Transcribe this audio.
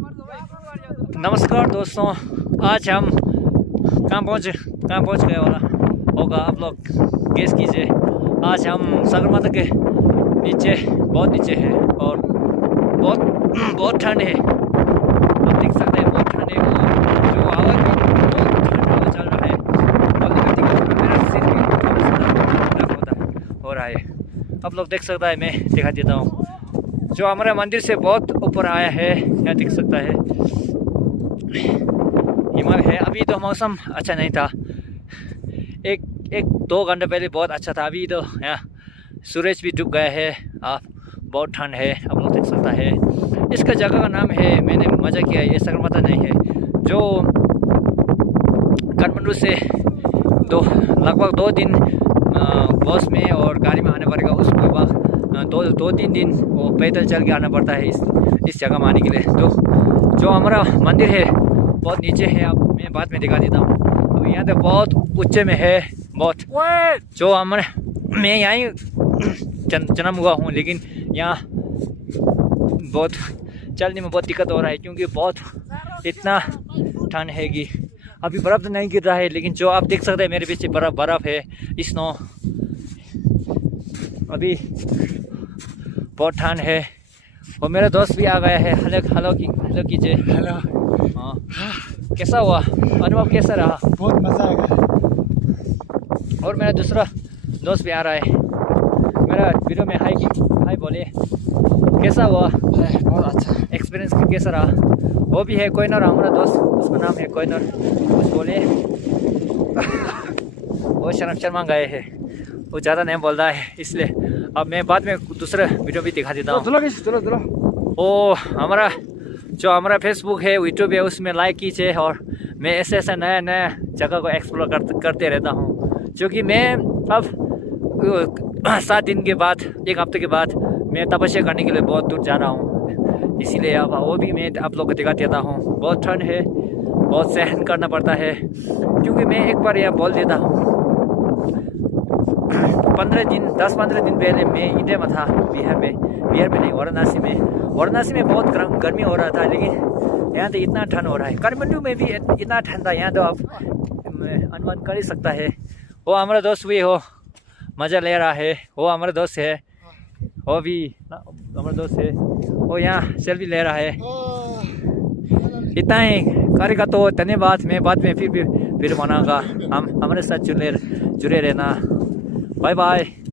नमस्कार दोस्तों, आज हम कहाँ पहुँच गए वाला होगा आप लोग गेस कीजिए। आज हम सागरमाथा के नीचे, बहुत नीचे है और बहुत ठंड है। आप देख सकते हैं बहुत ठंड है और जो हवा का बहुत ठंडा हवा चल रहा है और मेरा सिर भी दर्द हो रहा है। आप लोग देख सकता है, मैं दिखा देता हूँ। जो हमारे मंदिर से बहुत ऊपर आया है, यहाँ देख सकता है हिमालय है। अभी तो मौसम अच्छा नहीं था, एक दो घंटे पहले बहुत अच्छा था। अभी तो यहाँ सूरज भी डूब गया है। आप बहुत ठंड है, आप लोग देख सकता है। इसका जगह का नाम है, मैंने मज़ा किया, ये सागरमाथा नहीं है। जो काठमांडू से लगभग 2 दिन बस में और गाड़ी में आने पड़ेगा। उसके बाद दो तीन दिन वो पैदल चल के आना पड़ता है इस जगह में आने के लिए। तो जो हमारा मंदिर है बहुत नीचे है, अब मैं बाद में दिखा देता हूँ। अब यहाँ पे बहुत ऊंचे में है, बहुत जो हमारे, मैं यहीं जन्म हुआ हूँ, लेकिन यहाँ बहुत चलने में बहुत दिक्कत हो रहा है क्योंकि बहुत इतना ठंड है कि अभी बर्फ़ तो नहीं गिर रहा है, लेकिन जो आप देख सकते हैं मेरे पीछे बर्फ़ है, स्नो। अभी बहुत ठंड है और मेरा दोस्त भी आ गया है। हेलो कीजिए। हेलो। हाँ, कैसा हुआ अनुभव, कैसा रहा? बहुत मज़ा आएगा। और मेरा दूसरा दोस्त भी आ रहा है, मेरा वीडियो में हाय बोलिए। कैसा हुआ? बहुत अच्छा एक्सपीरियंस कैसा रहा? वो भी है कोहिनूर, हमारा दोस्त, उसका नाम है कोहिनूर। कुछ बोलिए। वो शर्मा गए हैं, वो ज़्यादा नहीं बोल रहा है, इसलिए अब मैं बाद में दूसरा वीडियो भी दिखा देता हूँ। चलो। ओ हमारा फेसबुक है, यूट्यूब है, उसमें लाइक कीजिए। और मैं ऐसे नया जगह को एक्सप्लोर करते रहता हूँ, क्योंकि मैं अब 7 दिन के बाद, 1 हफ्ते के बाद मैं तपस्या करने के लिए बहुत दूर जा रहा हूँ। इसीलिए अब वो भी मैं आप लोग को दिखा देता हूँ। बहुत ठंड है, बहुत सहन करना पड़ता है, क्योंकि मैं एक बार यह बोल देता हूँ, 10-15 दिन पहले मैं इंडिया में था, बिहार में नहीं, वाराणसी में बहुत गर्मी हो रहा था, लेकिन यहाँ तो इतना ठंड हो रहा है। काठमांडू में भी इतना ठंड था, यहाँ तो आप अनुमान कर ही सकता है। वो हमारा दोस्त भी हो मज़ा ले रहा है, वो हमारा दोस्त है, वो भी हमारा दोस्त है, वो यहाँ सेल्फी ले रहा है। इतना ही कार्य का तो धन्यवाद। मैं बाद में फिर बनाऊंगा। हम हमारे साथ जुड़े रहना। Bye bye.